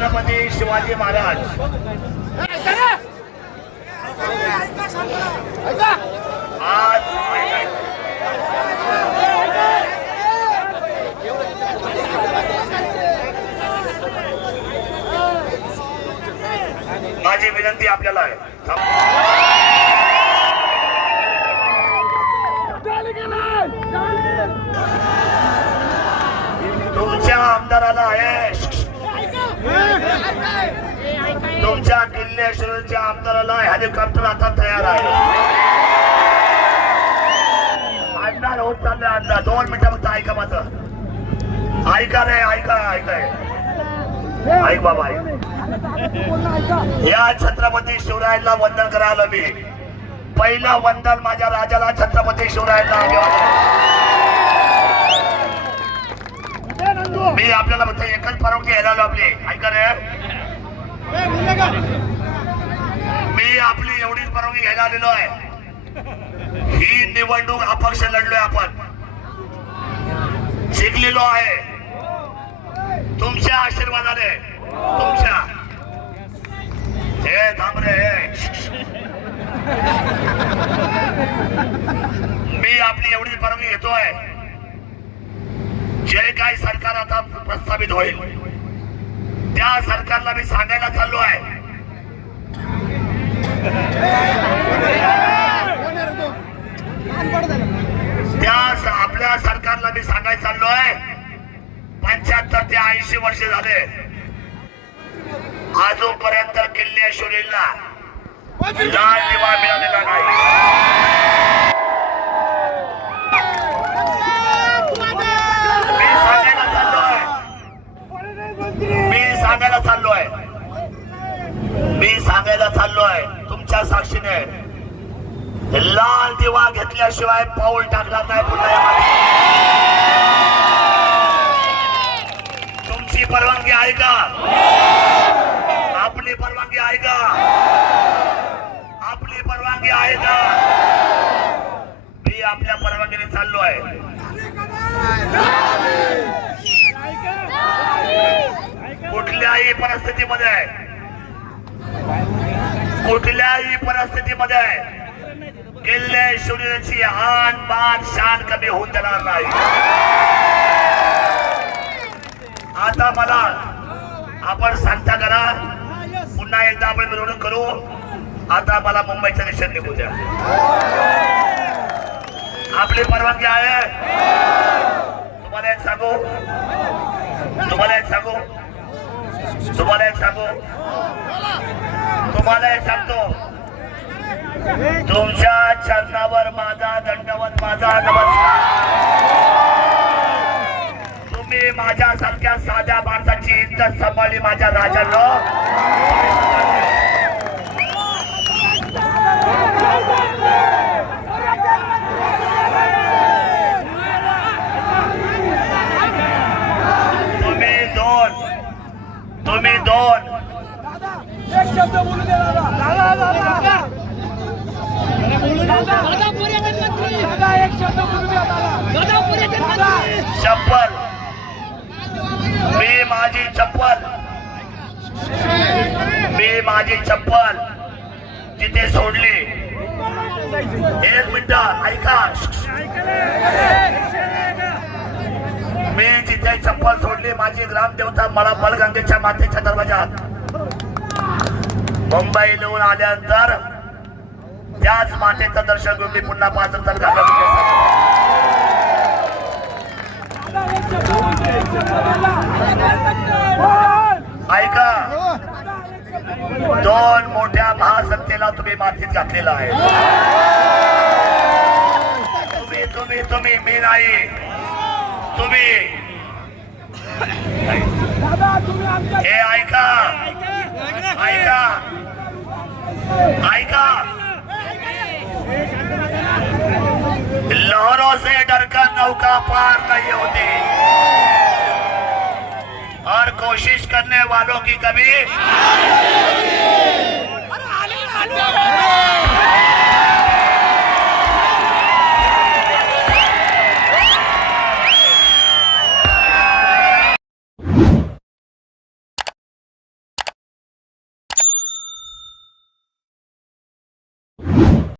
छत्रपती शिवाजी महाराज. आज माझी विनंती आपल्याला आहे. तुमच्या आमदाराला आहे. तुमच्या आमदाराला हेलिकॉप्टर आता तयार आहे. आमदार होत चालले आमदार दोन मिनिटं फक्त ऐका माझं ऐका रे ऐका ऐकाय ऐक बाबा ऐक. या छत्रपती शिवरायांना वंदन करायला मी. पहिला वंदन माझ्या राजाला छत्रपती शिवरायांना मी आपल्याला फक्त एकच परवानगी घ्यायला आलो आपली. ऐका रे. आपली घ्यायला आलेलो आहे. ही निवडणूक अपक्ष लढलोय आपण. जिंकलेलो आहे. तुमच्या आशीर्वादाने. तुमच्या. हे थांब रे हे. मी आपली एवढी परवानगी घेतोय. जे काही सरकार आता प्रस्थापित होईल त्या सरकारला मी सांगायला चाललो आहे त्या स- आपल्या तुम्हाला मी सांगायला चाललो आहे पंच्याहत्तर ते ऐंशी वर्ष झाले. अजूनपर्यंत किल्ले शिवरीला लाल दिवा मिळालेला नाही. मी सांगायला चाललोय. मी सांगायला चाललोय. मी सांगायला चाललोय. तुमच्या साक्षीने. लाल दिवा घेतल्याशिवाय पाऊल टाकणार नाही पुन्हा तुमची परवानगी आहे का? आपली परवानगी आहे का? आपली परवानगी आहे का? मी आपल्या परवानगीने चाललो आहे. कुठल्याही परिस्थितीमध्ये कुठल्याही परिस्थितीमध्ये किल्ले सूर्याची आन बान शान कमी होऊन देणार नाही आता मला आपण सांगता करा पुन्हा एकदा आपण मिरवणूक करू आता मला मुंबईच्या दिशेने निघू द्या आपली परवानगी आहे तुम्हाला एक सांगू तुम्हाला एक सांगू तुम्हाला एक सांगू तुम्हाला एक सांगतो तुमच्या चरणावर माझा दंडवत माझा नमस्कार. तुम्ही माझ्यासारख्या साध्या माणसाची इज्जत सांभाळली माझ्या राजानं. तुम्ही दोन तुम्ही दोन. एक शब्द बोलू दे दादा. दादा दादा दादा पर्यटन मंत्री दादा एक शब्द बोलू दे दादा दादा पर्यटन मंत्री चप्पल. मी माझी चप्पल. मी माझी चप्पल जिथे सोडली. एक मिनिट ऐका. मी जिथे चप्पल सोडली माझी ग्रामदेवता मला बलगंगेच्या मातेच्या दरवाजात मुंबई आल्यानंतर त्याच मातेचं दर्शन घेऊन मी पुन्हा पाच तर ऐका दोन मोठ्या महासत्तेला तुम्ही मातीत घातलेला आहे. तुम्ही तुम्ही तुम्ही मी नाही. तुम्ही दादा तुम्ही आमच्या हे ऐका ऐका ऐका बेडर का डरकर नौका पार नहीं होती. और कोशिश करने वालों की कभी